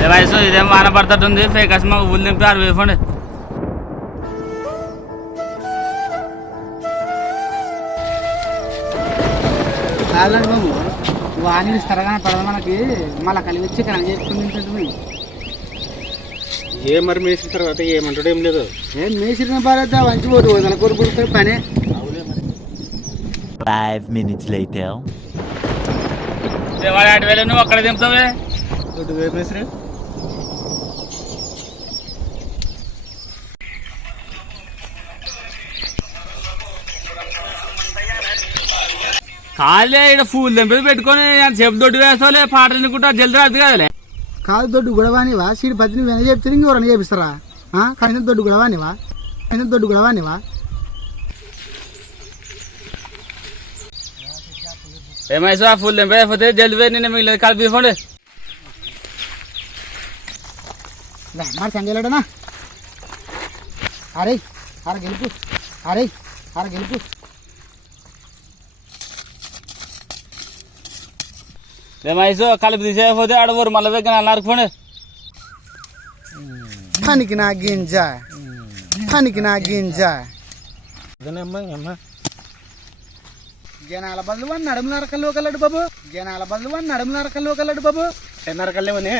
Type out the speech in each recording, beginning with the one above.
ఏ వయసు ఇదేం వాన పడుతుంది ఫేకస్ మాకు ఊళ్ళు నింపి ఆరు వేపండి కాదండి బాబు వాణి స్థిరగానే పడదు మనకి. మళ్ళీ కలిగి వచ్చి ఇక్కడ చేసుకుని తింటుంది ఏ మరి మేసిన తర్వాత ఏమంటాడు ఏం లేదు. ఏం మేసిన బాగా మంచి పోదు వందల కూర పుడుతుంది పని. Five minutes later. వాడు అటు వెళ్ళి నువ్వు అక్కడ దింపుతావే? దొడ్డు ఖాళీ ఇక్కడ ఫూల్ దింపి పెట్టుకొని చెప్పు దొడ్డు వేస్తావులే పాట అనుకుంటా జల్ది రాదు కదలే. కాదు దొడ్డు గొడవానివా? సీడి పత్తిని వెన చెప్తే ఇంకెవరన్నా చేపిస్తారా? కనీసం దొడ్డు గొడవానివా? కనీసం దొడ్డు గొడవానివా? ఏమైనా ఆ ఫుల్ దింపి అయిపోతే జల్ది పోయి నిన్న మిగిలిన కలిపి తీసుకోండి మరి సంజయలేడనా అరే అర గెలుపు అరే. అర గెలుపు. కలిపి తీసేయకపోతే ఆడవరు మళ్ళీ దగ్గర నరుకుపోండి పనికి నా గింజ. పనికి నా గింజ. జనాల బదులు వాడిని నడుము నరకల్లో కల్లడు బాబు. జనాల బదులు వాడిని నడుము నరకల్లో కల్లడు బాబు. ఎన్నర కల్లేవని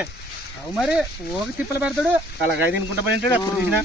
అవు మరి ఓకి తిప్పలు పెడతాడు. అలాగ తినుకుంటా ఉంటాడు అప్పుడు తీసిన.